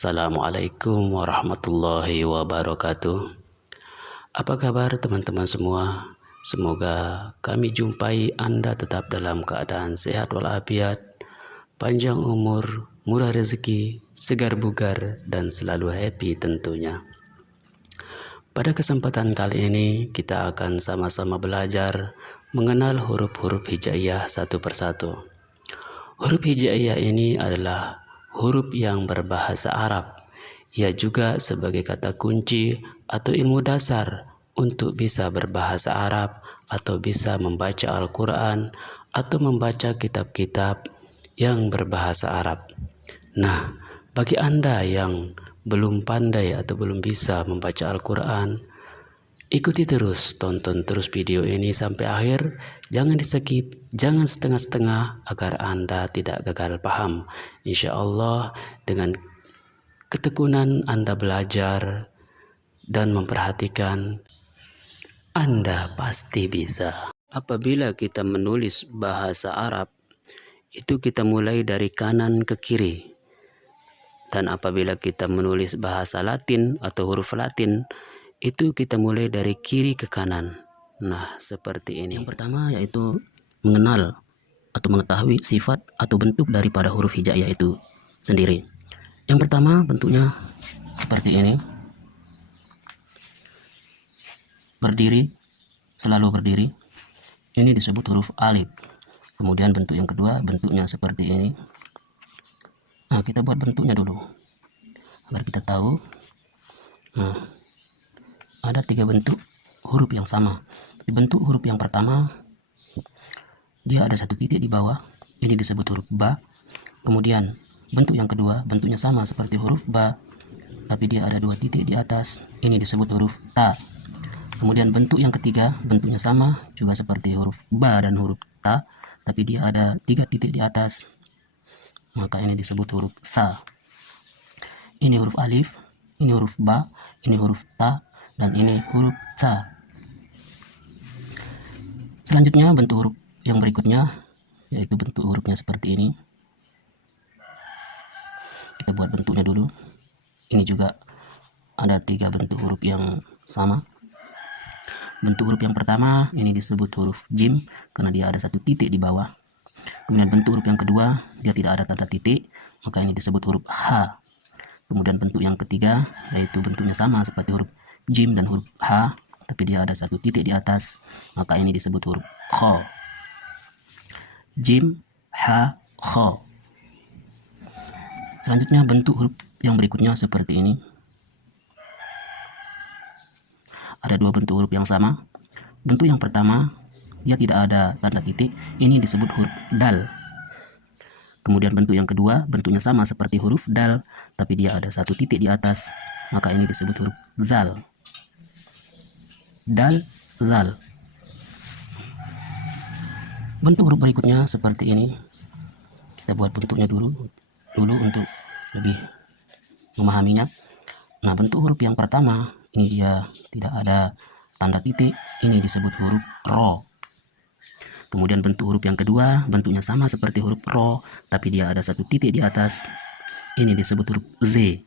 Assalamualaikum warahmatullahi wabarakatuh. Apa kabar teman-teman semua? Semoga kami jumpai Anda tetap dalam keadaan sehat walafiat, panjang umur, murah rezeki, segar bugar, dan selalu happy tentunya. Pada kesempatan kali ini kita akan sama-sama belajar mengenal huruf-huruf hijaiyah satu persatu. Huruf hijaiyah ini adalah huruf yang berbahasa Arab. Ia juga sebagai kata kunci atau ilmu dasar untuk bisa berbahasa Arab atau bisa membaca Al-Quran atau membaca kitab-kitab yang berbahasa Arab. Nah, bagi Anda yang belum pandai atau belum bisa membaca Al-Quran, ikuti terus, tonton terus video ini sampai akhir. Jangan di skip, jangan setengah-setengah agar Anda tidak gagal paham. Insya Allah dengan ketekunan Anda belajar dan memperhatikan, Anda pasti bisa. Apabila kita menulis bahasa Arab, itu kita mulai dari kanan ke kiri. Dan apabila kita menulis bahasa Latin atau huruf Latin, itu kita mulai dari kiri ke kanan. Nah, seperti ini. Yang pertama yaitu mengenal atau mengetahui sifat atau bentuk daripada huruf hijaiyah itu sendiri. Yang pertama bentuknya seperti ini. Berdiri, selalu berdiri. Ini disebut huruf alif. Kemudian bentuk yang kedua bentuknya seperti ini. Nah, kita buat bentuknya dulu agar kita tahu. Nah, ada 3 bentuk huruf yang sama. Di bentuk huruf yang pertama, dia ada 1 titik di bawah. Ini disebut huruf ba. Kemudian bentuk yang kedua, bentuknya sama seperti huruf ba, tapi dia ada 2 titik di atas. Ini disebut huruf ta. Kemudian bentuk yang ketiga, bentuknya sama juga seperti huruf ba dan huruf ta, tapi dia ada 3 titik di atas. Maka ini disebut huruf sa. Ini huruf alif, ini huruf ba, ini huruf ta, dan ini huruf ca. Selanjutnya bentuk huruf yang berikutnya yaitu bentuk hurufnya seperti ini. Kita buat bentuknya dulu. Ini juga ada 3 bentuk huruf yang sama. Bentuk huruf yang pertama ini disebut huruf jim karena dia ada 1 titik di bawah. Kemudian bentuk huruf yang kedua dia tidak ada tanda titik, maka ini disebut huruf h. Kemudian bentuk yang ketiga yaitu bentuknya sama seperti huruf jim dan huruf h, tapi dia ada 1 titik di atas, maka ini disebut huruf kho. Jim, ha, kho. Selanjutnya bentuk huruf yang berikutnya seperti ini. Ada 2 bentuk huruf yang sama. Bentuk yang pertama dia tidak ada tanda titik, ini disebut huruf dal. Kemudian bentuk yang kedua bentuknya sama seperti huruf dal, tapi dia ada 1 titik di atas, maka ini disebut huruf zal. Dal, zal. Bentuk huruf berikutnya seperti ini. Kita buat bentuknya dulu untuk lebih memahaminya. Nah, bentuk huruf yang pertama ini dia tidak ada tanda titik, ini disebut huruf ro. Kemudian bentuk huruf yang kedua bentuknya sama seperti huruf ro, tapi dia ada 1 titik di atas, ini disebut huruf z.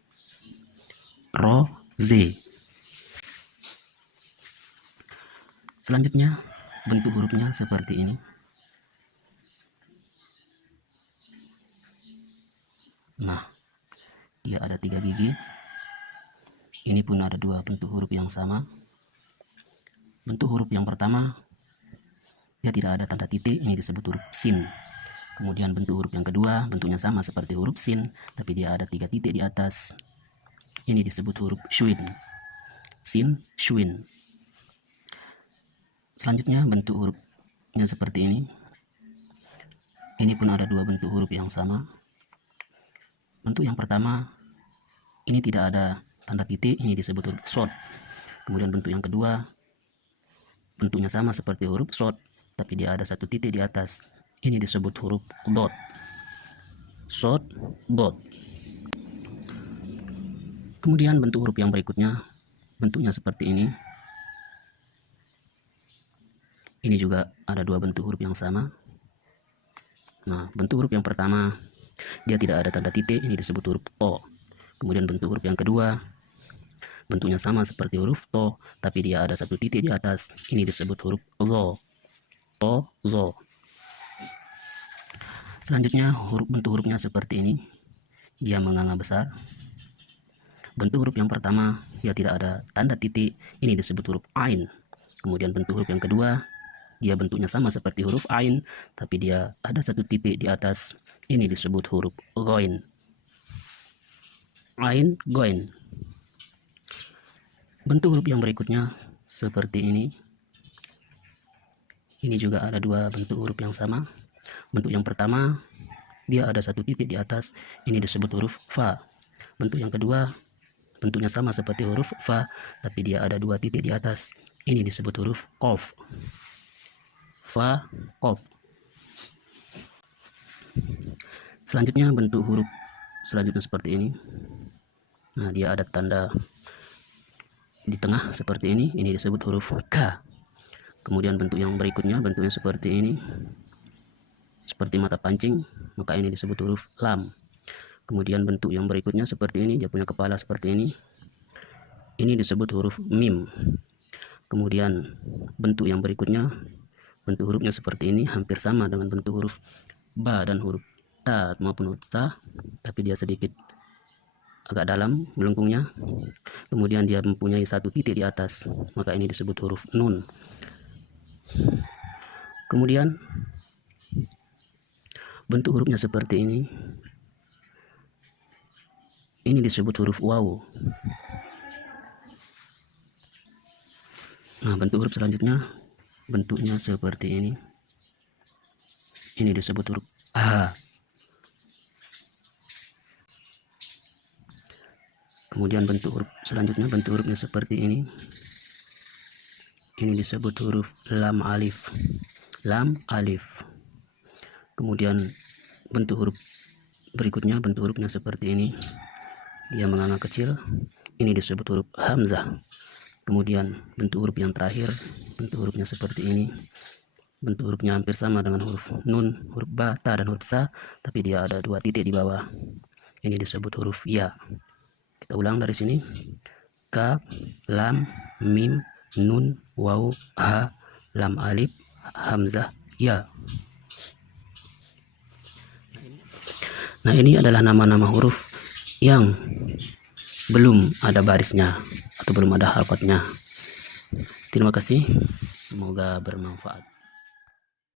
Ro, z. Selanjutnya bentuk hurufnya seperti ini. Nah, dia ada 3 gigi. Ini pun ada 2 bentuk huruf yang sama. Bentuk huruf yang pertama dia tidak ada tanda titik, ini disebut huruf sin. Kemudian bentuk huruf yang kedua bentuknya sama seperti huruf sin, tapi dia ada 3 titik di atas, ini disebut huruf shuin. Sin, shuin. Selanjutnya bentuk hurufnya seperti ini. Ini pun ada 2 bentuk huruf yang sama. Bentuk yang pertama ini tidak ada tanda titik, ini disebut huruf shod. Kemudian bentuk yang kedua bentuknya sama seperti huruf shod, tapi dia ada 1 titik di atas, ini disebut huruf dot. Shod, dot. Kemudian bentuk huruf yang berikutnya bentuknya seperti ini. Ini juga ada 2 bentuk huruf yang sama. Nah, bentuk huruf yang pertama dia tidak ada tanda titik, ini disebut huruf to. Kemudian bentuk huruf yang kedua, bentuknya sama seperti huruf to, tapi dia ada satu titik di atas. Ini disebut huruf zo. To, zo. Selanjutnya bentuk hurufnya seperti ini. Dia menganga besar. Bentuk huruf yang pertama, dia tidak ada tanda titik. Ini disebut huruf ain. Kemudian bentuk huruf yang kedua, dia bentuknya sama seperti huruf ain, tapi dia ada satu titik di atas. Ini disebut huruf ghoin. Ain, ghoin. Bentuk huruf yang berikutnya seperti ini. Ini juga ada dua bentuk huruf yang sama. Bentuk yang pertama, dia ada satu titik di atas. Ini disebut huruf fa. Bentuk yang kedua, bentuknya sama seperti huruf fa, tapi dia ada dua titik di atas. Ini disebut huruf qaf. Fa, qaf. Selanjutnya bentuk huruf selanjutnya seperti ini. Nah, dia ada tanda di tengah seperti ini. Ini disebut huruf ka. Kemudian bentuk yang berikutnya, bentuknya seperti ini, seperti mata pancing, maka ini disebut huruf lam. Kemudian bentuk yang berikutnya seperti ini, dia punya kepala seperti ini disebut huruf mim. Kemudian bentuk yang berikutnya, bentuk hurufnya seperti ini, hampir sama dengan bentuk huruf ba dan huruf ta maupun huruf ta, tapi dia sedikit agak dalam melengkungnya. Kemudian dia mempunyai satu titik di atas, maka ini disebut huruf nun. Kemudian bentuk hurufnya seperti ini. Ini disebut huruf waw. Nah, bentuk huruf selanjutnya bentuknya seperti ini. Ini disebut huruf a. Kemudian bentuk huruf selanjutnya, bentuk hurufnya seperti ini. Ini disebut huruf lam alif. Lam alif. Kemudian bentuk huruf berikutnya, bentuk hurufnya seperti ini. Dia menganga kecil. Ini disebut huruf hamzah. Kemudian bentuk huruf yang terakhir, bentuk hurufnya seperti ini. Bentuk hurufnya hampir sama dengan huruf nun, huruf ba, ta, dan huruf sa, tapi dia ada dua titik di bawah. Ini disebut huruf ya. Kita ulang dari sini. Kaf, lam, mim, nun, waw, ha, lam alif, hamzah, ya. Nah, ini adalah nama-nama huruf yang belum ada barisnya atau belum ada harokatnya. Terima kasih, semoga bermanfaat.